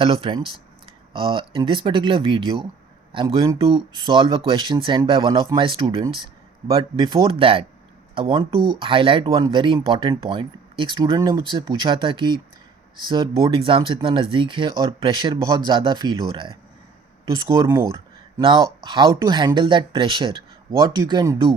Hello friends, in this particular video I'm going to solve a question sent by one of my students, but before that I want to highlight one very important point. एक student ने मुझसे पूछा था कि sir board exams इतना नज़दीक है और प्रेशर बहुत ज़्यादा फील हो रहा है to score more. Now, how to handle that pressure? What you can do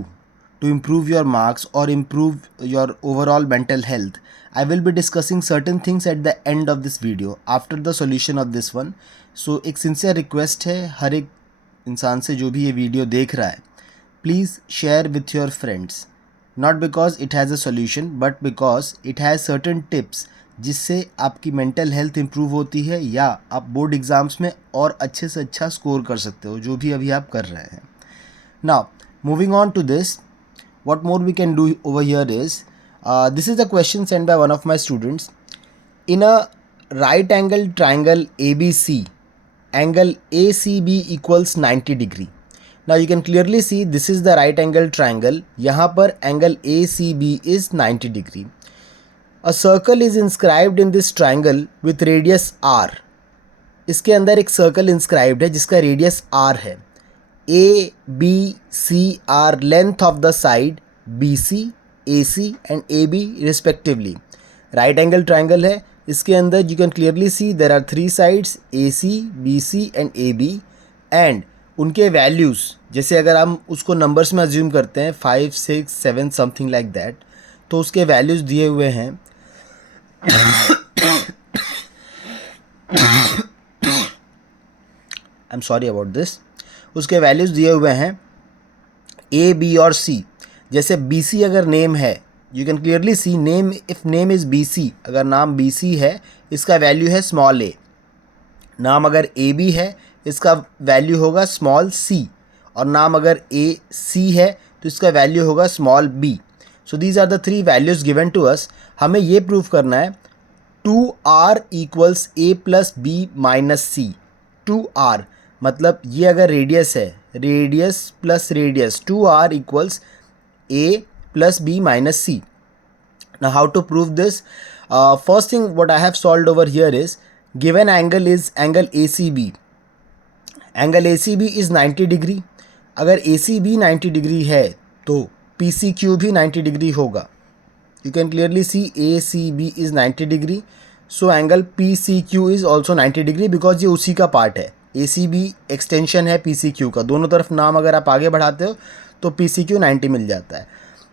to improve your marks or improve your overall mental health? I will be discussing certain things at the end of this video after the solution of this one. So एक sincere request है हर एक इंसान से जो भी ये video देख रहा है, please share with your friends. Not because it has a solution but because it has certain tips जिससे आपकी मेंटल हेल्थ इम्प्रूव होती है या आप बोर्ड एग्ज़ाम्स में और अच्छे से अच्छा स्कोर कर सकते हो जो भी अभी आप कर रहे हैं. Now moving on to this, what more we can do over here is this is a question sent by one of my students. In a right angle triangle ABC, angle ACB equals 90 degree. Now you can clearly see this is the right angle triangle. यहाँ पर angle ACB is 90 degree. A circle is inscribed in this triangle with radius r. इसके अंदर एक circle inscribed है जिसका radius r है. A, B, C are length of the side BC, AC and AB respectively. Right angle triangle है. इसके अंदर you can clearly see there are three sides AC, BC and AB and उनके values जैसे अगर हम उसको numbers में assume करते हैं 5, 6, 7 समथिंग लाइक दैट, तो उसके वैल्यूज़ दिए हुए हैं. I am sorry about this. उसके वैल्यूज़ दिए हुए हैं ए, बी और सी. जैसे बी सी अगर नेम है, you can clearly see name, if name is B C, अगर नाम बी सी है इसका वैल्यू है स्मॉल ए. नाम अगर ए बी है इसका वैल्यू होगा स्मॉल सी. और नाम अगर ए सी है तो इसका वैल्यू होगा small B. So these are the three values given to us. हमें ये प्रूव करना है 2r equals A plus B minus C. 2r मतलब ये अगर रेडियस है, radius plus radius, 2r equals a plus b minus c. Now how to prove this? First thing what I have solved over here is given angle is angle ACB. Angle ACB is 90 degree. अगर ACB 90 degree है तो PCQ भी 90 degree होगा. You can clearly see ACB is 90 degree. So angle PCQ is also 90 degree because ये उसी का part है. ACB extension है PCQ का. दोनों तरफ नाम अगर आप आगे बढ़ाते हो तो PCQ 90 मिल जाता है.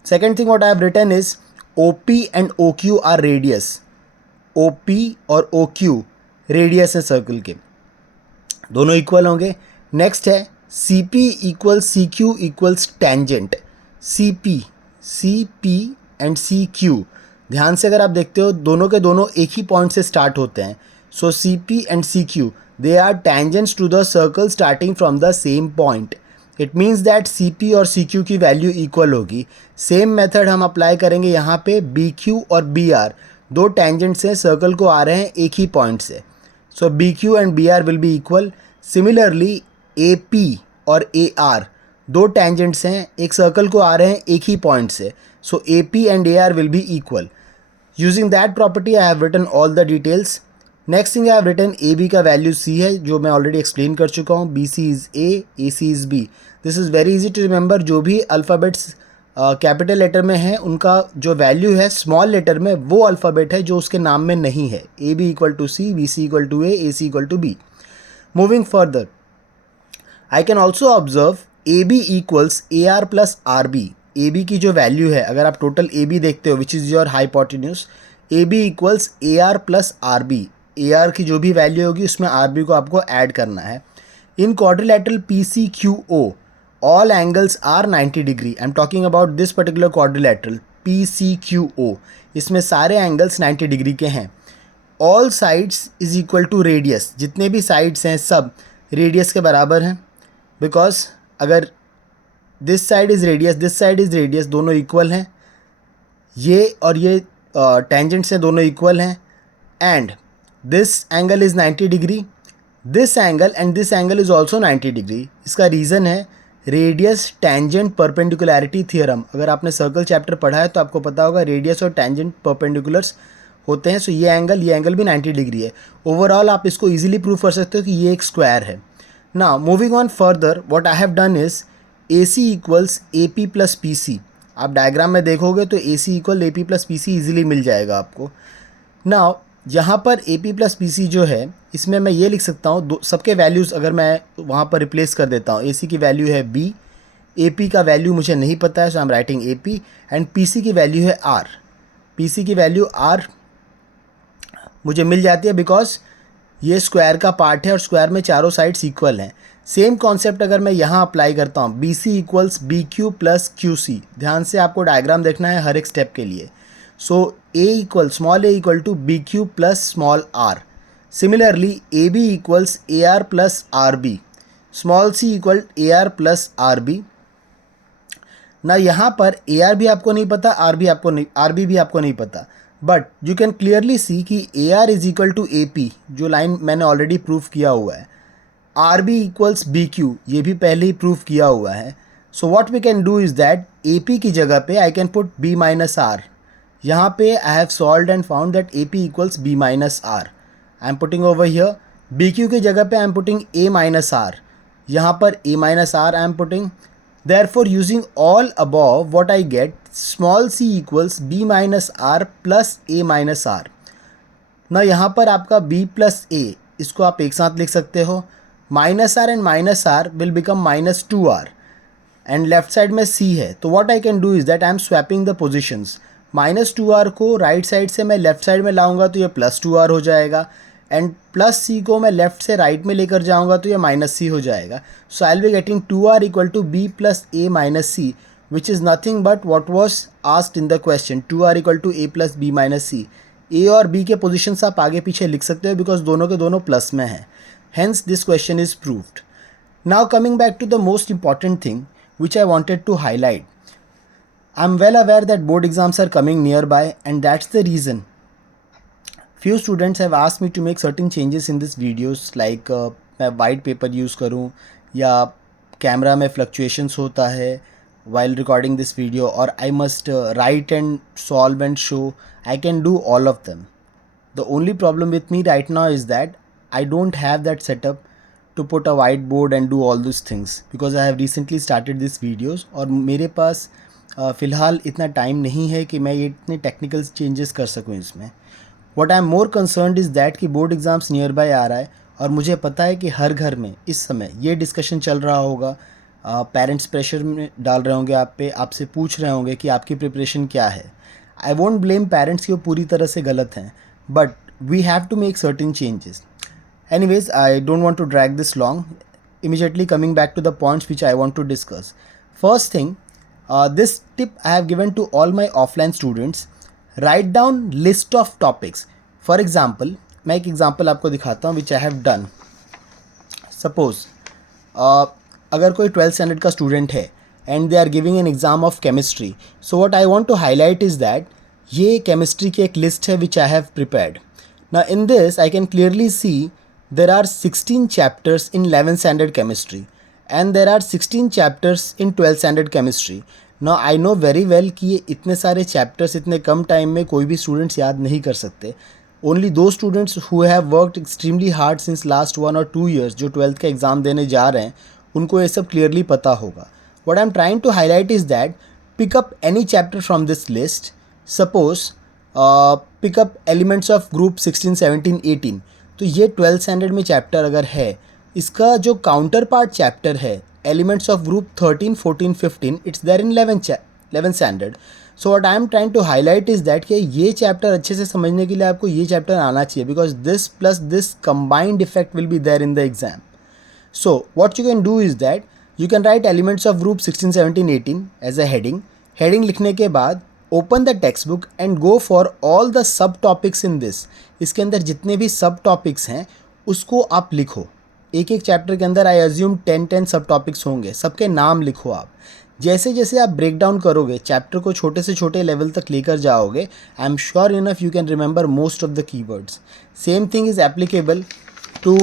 Second thing what I have written is OP and OQ are radius. OP और OQ रेडियस है सर्कल के, दोनों इक्वल होंगे. नेक्स्ट है CP equals CQ equals tangent. CP and CQ ध्यान से अगर आप देखते हो दोनों के दोनों एक ही पॉइंट से स्टार्ट होते हैं. So CP and CQ they are tangents to the circle starting from the same point. It means that CP और CQ की वैल्यू इक्वल होगी. सेम मेथड हम अप्लाई करेंगे यहाँ पे. BQ और BR दो टेंजेंट्स हैं, सर्कल को आ रहे हैं एक ही पॉइंट से. सो BQ and BR will be equal. Similarly AP और AR दो टेंजेंट्स हैं, एक सर्कल को आ रहे हैं एक ही पॉइंट से. So AP and AR will be equal. Using that property I have written all the details. Next thing I have written AB का वैल्यू C है जो मैं ऑलरेडी एक्सप्लेन कर चुका हूँ. BC is A, AC is B. This is very easy to remember. जो भी alphabets capital letter में है उनका जो वैल्यू है स्मॉल लेटर में वो अल्फ़ाबेट है जो उसके नाम में नहीं है. AB equal to C, BC equal to A, AC equal to B. Moving further I can also observe AB equals AR plus RB. AB की जो वैल्यू है अगर आप टोटल AB देखते हो which is your hypotenuse, AB equals AR plus RB. AR की जो भी वैल्यू होगी उसमें RB को आपको ऐड करना है. इन quadrilateral PCQO all angles are 90 degree. I'm talking about this particular quadrilateral PCQO. इसमें सारे एंगल्स 90 डिग्री के हैं. All sides is equal to radius. जितने भी साइड्स हैं सब रेडियस के बराबर हैं. बिकॉज अगर this side is radius, this side is radius, दोनों इक्वल हैं. ये और ये टेंजेंट्स हैं, दोनों इक्वल हैं. And this angle is 90 degree. This angle and this angle is also 90 degree. इसका रीज़न है रेडियस टेंजेंट परपेंडिकुलरिटी थ्योरम. अगर आपने सर्कल चैप्टर पढ़ा है तो आपको पता होगा रेडियस और टेंजेंट परपेंडिकुलर्स होते हैं, सो ये एंगल भी 90 डिग्री है। ओवरऑल आप इसको ईजिली प्रूव कर सकते हो कि ये एक स्क्वायर है। Now moving on further, what I have done is AC equals AP plus PC। आप डायग्राम में देखोगे तो AC equal AP plus PC easily मिल जाएगा आपको। नाउ यहाँ पर AP प्लस PC जो है, इसमें मैं ये लिख सकता हूँ, सबके वैल्यूज़ अगर मैं वहाँ पर रिप्लेस कर देता हूँ, AC की वैल्यू है B, AP का वैल्यू मुझे नहीं पता है, so I am writing AP, and PC की वैल्यू है R। PC की वैल्यू R मुझे मिल जाती है बिकॉज ये स्क्वायर का पार्ट है और स्क्वायर में चारों साइड्स इक्वल हैं। सेम कॉन्सेप्ट अगर मैं यहाँ अप्लाई करता हूँ, BC equals BQ plus QC। ध्यान से आपको डायग्राम देखना है हर एक स्टेप के लिए। So small a equal to BQ plus small r। Similarly AB equals AR plus RB, small c equal AR plus RB। ना यहाँ पर AR भी आपको नहीं पता, RB भी आपको नहीं पता, but you can clearly see कि AR is equal to AP, जो लाइन मैंने ऑलरेडी प्रूफ किया हुआ है। RB इक्वल्स BQ, ये भी पहले ही प्रूफ किया हुआ है। So what we can do is that AP की जगह पे I can put B minus R। यहाँ पे I have solved and found that AP equals B minus R। I am putting over here BQ की जगह पे I am putting A minus R। यहाँ पर A minus R I am putting. Therefore, using all above, what I get, small c equals B minus R plus A minus R। ना यहाँ पर आपका B plus A, इसको आप एक साथ लिख सकते हो। Minus R and minus R will become minus 2R, and left side में C है, तो what I can do is that I am swapping the positions। Minus 2R को राइट साइड से मैं लेफ्ट साइड में लाऊंगा तो ये प्लस 2R हो जाएगा, एंड प्लस C को मैं लेफ्ट से राइट में लेकर जाऊंगा तो ये माइनस C हो जाएगा। So I will be getting 2R equal to B plus A minus C, which is nothing but what was asked in the question, 2R equal to A plus B minus C। A और B के positions आप आगे पीछे लिख सकते हो because दोनों के दोनों प्लस में हैं। Hence this question is proved. Now coming back to the most important thing which I wanted to highlight, I am well aware that board exams are coming near by, and that's the reason few students have asked me to make certain changes in this videos, like मैं white paper use करूँ या camera में fluctuations होता है while recording this video, or I must write and solve and show. I can do all of them. The only problem with me right now is that I don't have that setup to put a whiteboard and do all those things because I have recently started these videos और मेरे पास फ़िलहाल इतना time नहीं है कि मैं ये इतने टेक्निकल चेंजेस कर सकूँ इसमें। What I am more concerned is that कि बोर्ड एग्ज़ाम्स नियर बाय आ रहा है और मुझे पता है कि हर घर में इस समय ये डिस्कशन चल रहा होगा, पेरेंट्स प्रेशर में डाल रहे होंगे आप पे, आपसे पूछ रहे होंगे कि आपकी प्रिपरेशन क्या है। आई वोंट ब्लेम पेरेंट्स कि वो पूरी तरह से गलत हैं, but we have to make certain changes. Anyways, I don't want to drag this long, immediately coming back to the points which I want to discuss. First thing, this tip I have given to all my offline students. Write down list of topics. For example, मैं एक example आपको दिखाता हूँ which I have done. Suppose अगर कोई 12th standard का student है and they are giving an exam of chemistry, so what I want to highlight is that ये केमिस्ट्री की एक लिस्ट है which I have prepared. Now in this I can clearly see there are 16 chapters in 11th standard chemistry and there are 16 chapters in 12th standard chemistry. Now I know very well कि ये इतने सारे chapters इतने कम time में कोई भी students याद नहीं कर सकते। Only those students who have worked extremely hard since last 1 or 2 years जो 12th का एग्ज़ाम देने जा रहे हैं उनको ये सब clearly पता होगा। What I'm trying to highlight is that pick up any chapter from this list. Suppose pick up elements of group 16, 17, 18. तो ये 12th स्टैंडर्ड में चैप्टर अगर है, इसका जो काउंटर पार्ट चैप्टर है elements of group 13, 14, 15, it's there in 11th standard. So what I am trying to highlight is that कि ये चैप्टर अच्छे से समझने के लिए आपको ये चैप्टर आना चाहिए because this plus this combined effect will be there in the exam. So what you can do is that you can write elements of group 16, 17, 18 as a heading लिखने के बाद open the textbook and go for all the subtopics in this. इसके अंदर जितने भी सब topics हैं उसको आप लिखो. एक एक चैप्टर के अंदर आई अज्यूम 10 सब टॉपिक्स होंगे, सबके नाम लिखो आप. जैसे जैसे आप ब्रेक डाउन करोगे चैप्टर को छोटे से छोटे लेवल तक लेकर जाओगे, I am sure enough you can remember most of the keywords. Same thing is applicable to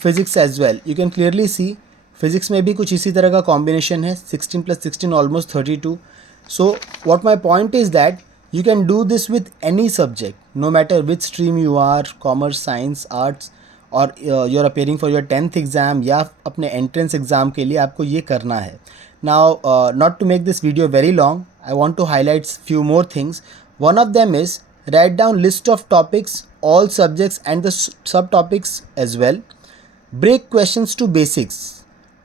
physics as well. You can clearly see physics में भी कुछ इसी तरह का कॉम्बिनेशन है. 16 + 16 almost 32. So what my point is that you can do this with any subject. no matter which stream you are, commerce, science, arts, और you are appearing for your 10th exam या अपने entrance exam के लिए आपको ये करना है. Now not to make this video very long, I want to highlight few more things. One of them is write down list of topics, all subjects and the subtopics as well. Break questions to basics.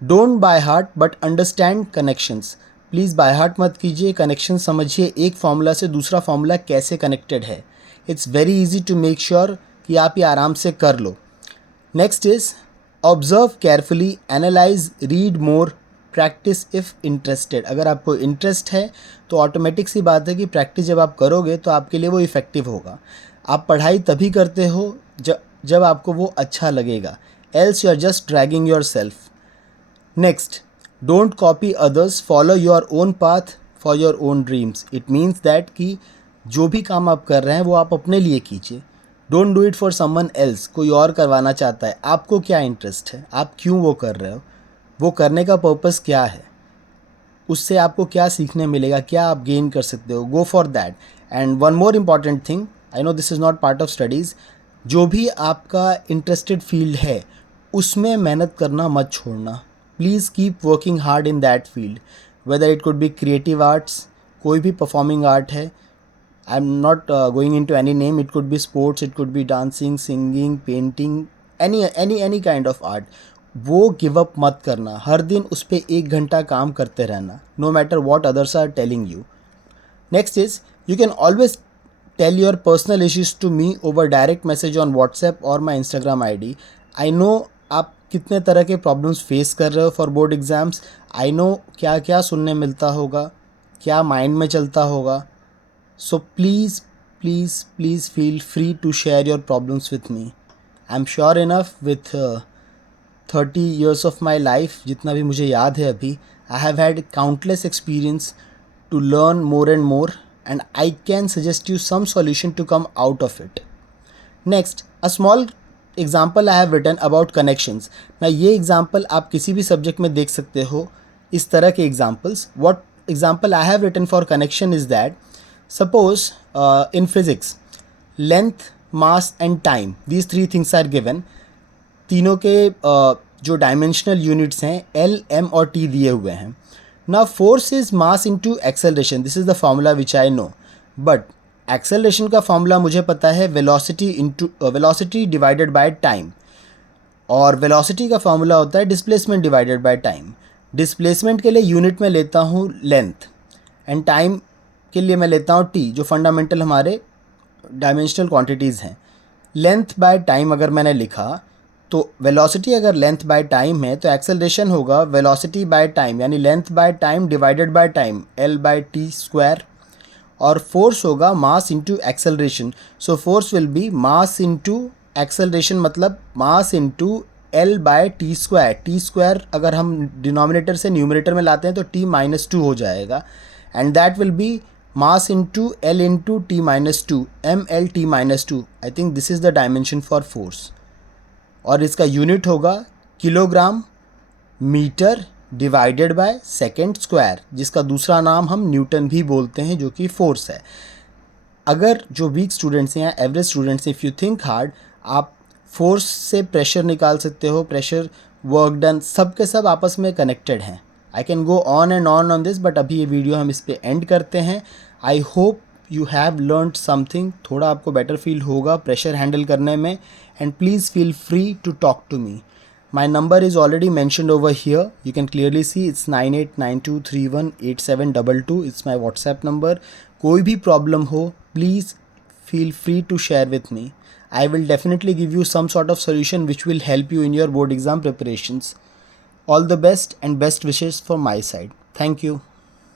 Don't by heart but understand connections. Please by heart मत कीजिए, connection समझिए, एक formula से दूसरा formula कैसे connected है. It's very easy to make sure कि आप ये आराम से कर लो. Next is observe carefully, analyse, read more, practise if interested. अगर आपको इंटरेस्ट है तो ऑटोमेटिक सी बात है कि प्रैक्टिस जब आप करोगे तो आपके लिए वो इफ़ेक्टिव होगा. आप पढ़ाई तभी करते हो जब आपको वो अच्छा लगेगा, else you are just dragging yourself. Next, don't copy others, follow your own path for your own dreams. It means that कि जो भी काम आप कर रहे हैं वो आप अपने लिए कीजिए. Don't do it for someone else. कोई और करवाना चाहता है, आपको क्या इंटरेस्ट है, आप क्यों वो कर रहे हो, वो करने का पर्पस क्या है, उससे आपको क्या सीखने मिलेगा, क्या आप गेन कर सकते हो, go for that. And one more important thing, I know this is not part of studies, जो भी आपका इंटरेस्टेड फील्ड है उसमें मेहनत करना मत छोड़ना. Please keep working hard in that field, whether it could be creative arts, कोई भी परफॉर्मिंग आर्ट है. I am not going into any name, it could be sports, it could be dancing, singing, painting, any kind of art. वो give up मत करना, हर दिन उस पर 1 घंटा काम करते रहना, no matter what others are telling you. Next is, you can always tell your personal issues to me over direct message on WhatsApp or my Instagram ID. I know आप कितने तरह के प्रॉब्लम्स फेस कर रहे हो for board exams. I know क्या क्या सुनने मिलता होगा, क्या माइंड में चलता होगा. So please please please feel free to share your problems with me. I am sure enough with 30 years of my life, जितना भी मुझे याद है अभी, I have had countless experience to learn more and more, and I can suggest you some solution to come out of it. Next, a small example I have written about connections. Now ये example आप किसी भी subject में देख सकते हो, इस तरह के examples. What example I have written for connection is that, suppose in physics, length, mass and time, these 3 things are given. तीनों के जो dimensional units हैं L, M और T दिए हुए हैं. Now force is mass into acceleration. This is the formula which I know. But acceleration का formula मुझे पता है velocity divided by time. और velocity का formula होता है displacement divided by time. Displacement के लिए unit में लेता हूँ length. And time के लिए मैं लेता हूँ t, जो fundamental हमारे dimensional quantities हैं. Length by time अगर मैंने लिखा तो वेलोसिटी अगर लेंथ बाय टाइम है तो एक्सेलरेशन होगा वेलोसिटी बाय टाइम, यानी length by time divided by time, L/t². और फोर्स होगा mass into acceleration. So force will be mass into acceleration, मतलब मास इंटू L/t². t² अगर हम डिनोमिनेटर से न्यूमरेटर में लाते हैं तो t-2 हो जाएगा. And that will be mass into L into t-2, mL/t-2. I think this is the dimension for force. और इसका यूनिट होगा kilogram metre divided by second square, जिसका दूसरा नाम हम न्यूटन भी बोलते हैं, जो कि फोर्स है. अगर जो वीक स्टूडेंट्स हैं या एवरेज स्टूडेंट्स हैं, इफ़ यू थिंक हार्ड, आप फोर्स से प्रेशर निकाल सकते हो, प्रेशर, वर्क डन, सब के सब आपस में कनेक्टेड हैं. I can go on and on this, but अभी ये वीडियो हम इस पर एंड करते हैं. I hope you have learned something, थोड़ा आपको better feel होगा प्रेशर हैंडल करने में. and please feel free to talk to me. My number is already mentioned over here. You can clearly see it's 9892318722. It's my WhatsApp number. कोई भी problem हो, please feel free to share with me. I will definitely give you some sort of solution which will help you in your board exam preparations. All the best and best wishes from my side. Thank you.